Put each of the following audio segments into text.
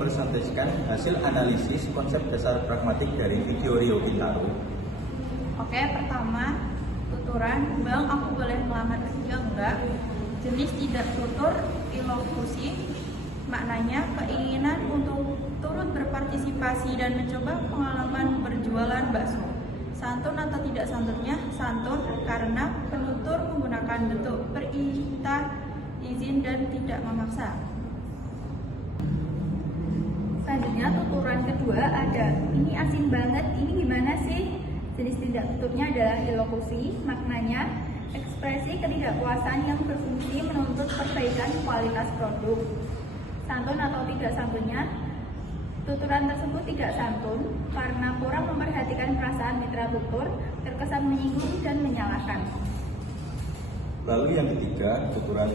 mempresentasikan hasil analisis konsep dasar pragmatik dari video Rio Kitaro. Oke, pertama, tuturan, Bang, aku boleh melamar kerja enggak? Jenis tidak tutur, ilokusi, maknanya keinginan untuk turut berpartisipasi dan mencoba pengalaman berjualan bakso. Santun atau tidak santunnya? Santun karena penutur menggunakan bentuk perintah, izin, dan tidak memaksa. Selanjutnya tuturan kedua ada, ini asin banget, ini gimana sih? Jenis tidak tuturnya adalah ilokusi, maknanya ekspresi ketidakpuasan yang berfungsi menuntut perbaikan kualitas produk. Santun atau tidak santunnya? Tuturan tersebut tidak santun karena kurang memperhatikan perasaan mitra tutur, terkesan menyinggung dan menyalahkan. Lalu yang ketiga, tuturan,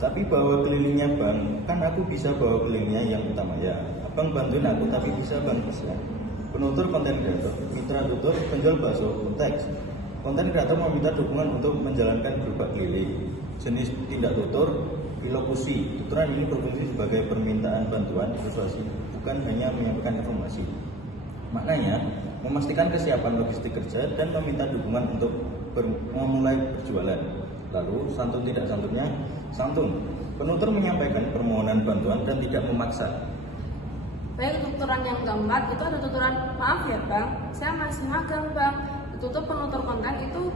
tapi bawa kelilingnya bang, kan aku bisa bawa kelilingnya yang utama ya. Abang bantuin aku tapi bisa bang pesan. Penutur konten kreator, mitra tutur, penjual bakso, teks. Konten kreator meminta dukungan untuk menjalankan gerobak keliling. Jenis tindak tutur, ilokusi. Tuturan ini berfungsi sebagai permintaan bantuan persuasi, bukan hanya menyampaikan informasi. Maknanya, memastikan kesiapan logistik kerja dan meminta dukungan untuk memulai berjualan. Lalu, santun tidak santunnya? Santun. Penutur menyampaikan permohonan bantuan dan tidak memaksa. Baik, tuturan yang keempat itu ada tuturan, maaf ya bang, saya masih magang bang. Tutup penutur konten itu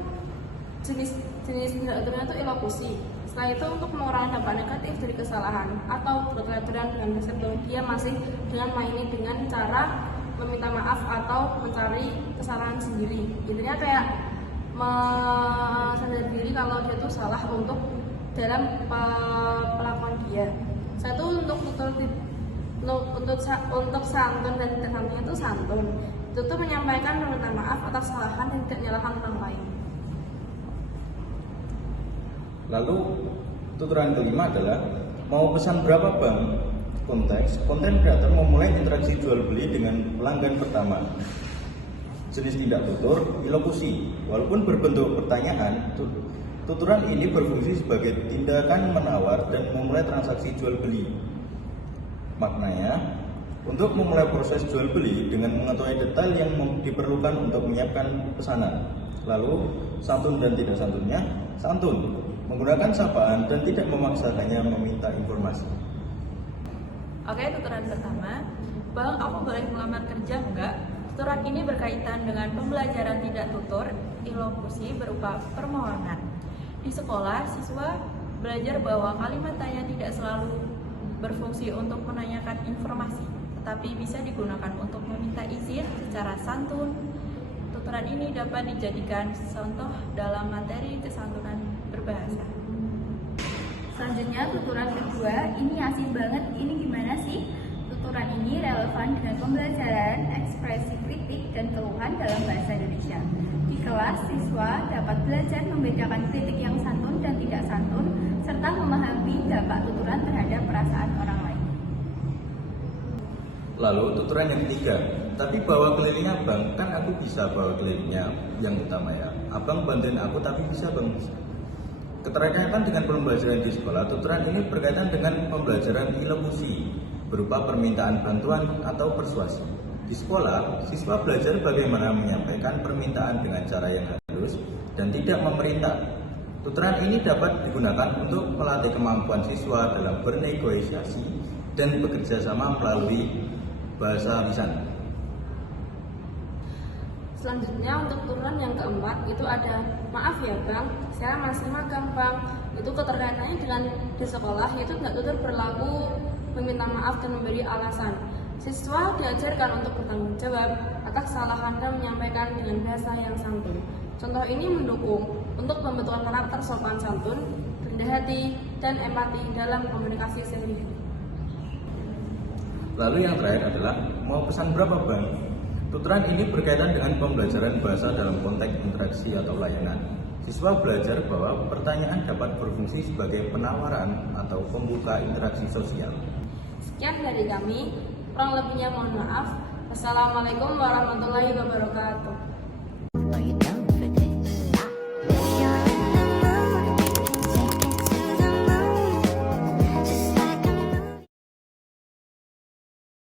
jenis tindak tuturnya itu ilokusi. Setelah itu untuk mengurangi dampak negatif dari kesalahan atau tuturan dengan dasar bahwa dia masih dengan maini dengan cara meminta maaf atau mencari kesalahan sendiri. Intinya kayak sadar diri kalau dia tuh salah untuk dalam pelakuan dia. Satu untuk untuk santun dan tidak santunnya itu santun. Itu tuh menyampaikan permintaan maaf atas kesalahan dan tidak menyalahkan orang lain. Lalu tuturan kelima adalah mau pesan berapa bang? Konteks, konten kreator memulai interaksi jual beli dengan pelanggan pertama. Jenis tindak tutur, ilokusi. Walaupun berbentuk pertanyaan, tuturan ini berfungsi sebagai tindakan menawar dan memulai transaksi jual beli. Maknanya, untuk memulai proses jual beli dengan mengetahui detail yang diperlukan untuk menyiapkan pesanan. Lalu, santun dan tidak santunnya? Santun, menggunakan sapaan dan tidak memaksa, hanya meminta informasi. Oke, tuturan pertama, Bang, aku boleh melamar kerja enggak? Tuturan ini berkaitan dengan pembelajaran tidak tutur, ilokusi berupa permohonan. Di sekolah, siswa belajar bahwa kalimat tanya tidak selalu berfungsi untuk menanyakan informasi, tetapi bisa digunakan untuk meminta izin secara santun. Tuturan ini dapat dijadikan contoh dalam materi kesantunan berbahasa. Selanjutnya tuturan kedua, ini asin banget, ini gimana sih? Tuturan ini relevan dengan pembelajaran, ekspresi kritik, dan keluhan dalam bahasa Indonesia. Di kelas, siswa dapat belajar membedakan kritik yang santun dan tidak santun, serta memahami dampak tuturan terhadap perasaan orang lain. Lalu tuturan yang ketiga, tapi bawa kelilingnya bang, kan aku bisa bawa kelilingnya yang utama ya. Abang bantuin aku tapi bisa bang. Keterkaitan dengan pembelajaran di sekolah, tuturan ini berkaitan dengan pembelajaran ilokusi berupa permintaan bantuan atau persuasi. Di sekolah, siswa belajar bagaimana menyampaikan permintaan dengan cara yang halus dan tidak memerintah. Tuturan ini dapat digunakan untuk melatih kemampuan siswa dalam bernegosiasi dan bekerja sama melalui bahasa lisan. Selanjutnya untuk tuturan yang keempat itu ada, maaf ya bang, saya masih magang bang. Itu keterkaitannya dengan di sekolah, yaitu tidak tutur berlaku meminta maaf dan memberi alasan. Siswa diajarkan untuk bertanggung jawab atas kesalahan dan menyampaikan dengan bahasa yang santun. Contoh ini mendukung untuk pembentukan karakter sopan santun, rendah hati, dan empati dalam komunikasi sehari-hari. Lalu yang terakhir adalah mau pesan berapa bang? Tuturan ini berkaitan dengan pembelajaran bahasa dalam konteks interaksi atau layanan. Siswa belajar bahwa pertanyaan dapat berfungsi sebagai penawaran atau pembuka interaksi sosial. Sekian dari kami, kurang lebihnya mohon maaf. Wassalamualaikum warahmatullahi wabarakatuh.